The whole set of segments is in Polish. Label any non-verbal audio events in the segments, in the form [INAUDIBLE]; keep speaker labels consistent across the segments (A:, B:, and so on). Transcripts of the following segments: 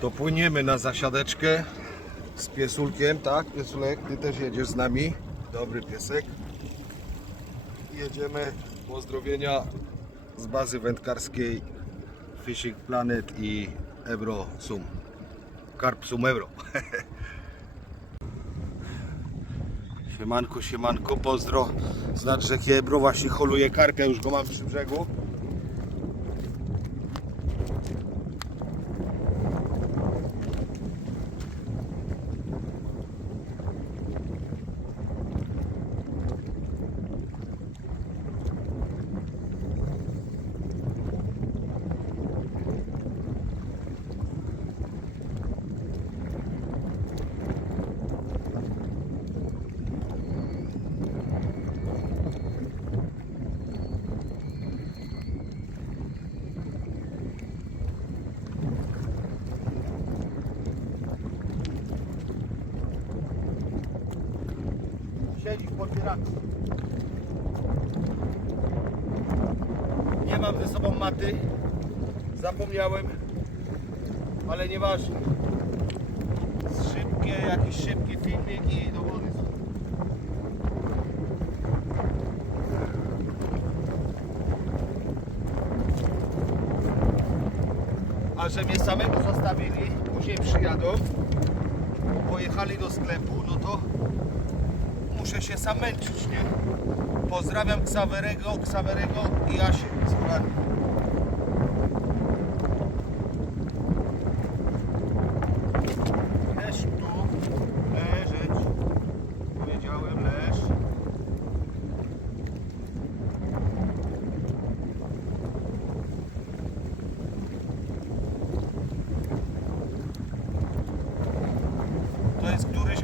A: to płyniemy na zasiadeczkę z piesulkiem, tak? Piesulek, ty też jedziesz z nami. Dobry piesek. Jedziemy. Pozdrowienia z bazy wędkarskiej Fishing Planet i Ebro Sum. Carp Sum Ebro. [LAUGHS] Siemanko, siemanko, pozdro. Znacz rzeki Ebro właśnie holuje karpia, już go mam przy brzegu. Siedzi w podbieraku. Nie mam ze sobą maty. Zapomniałem. Ale nieważne. Szybkie, jakiś szybki filmik i do wody. A że mnie samego zostawili, później przyjadą, pojechali do sklepu, no to muszę się sam męczyć, nie? Pozdrawiam Ksawerego, Ksawerego i Jasię. Słuchaj.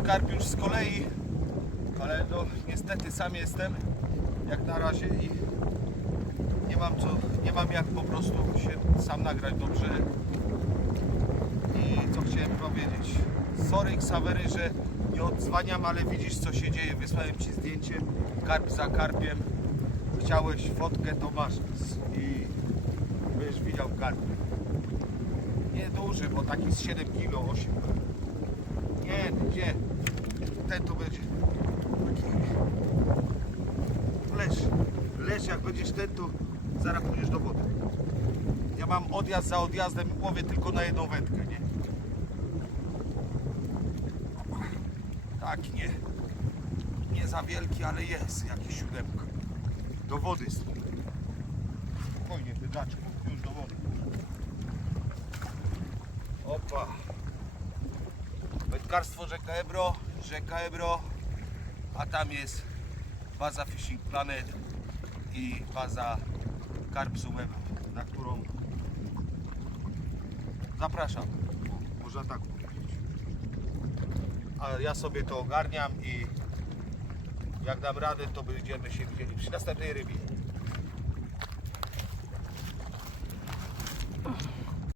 A: Karpiusz z kolei ale no niestety sam jestem jak na razie i nie mam co, nie mam jak po prostu się sam nagrać dobrze. I co chciałem powiedzieć. Sorry Xavery, że nie odzwaniam, ale widzisz co się dzieje. Wysłałem Ci zdjęcie karp za karpiem. Chciałeś fotkę, to masz. I będziesz widział karp. Nie duży, bo taki z 7 kg 8 nie, gdzie ten tu będzie Leż, leż, jak będziesz ten, to zaraz pójdziesz do wody. Ja mam odjazd za odjazdem i łowię tylko na jedną wędkę, nie? Tak, nie. Nie za wielki, ale jest jakiś siódemka. Do wody. Spokojnie, bydlaczku, już do wody. Opa. Wędkarstwo rzeka Ebro, rzeka Ebro, a tam jest baza Fishing Planet i baza Carp Sumem, na którą zapraszam. Można tak powiedzieć. A ja sobie to ogarniam i jak dam radę, to będziemy się widzieli przy następnej rybie.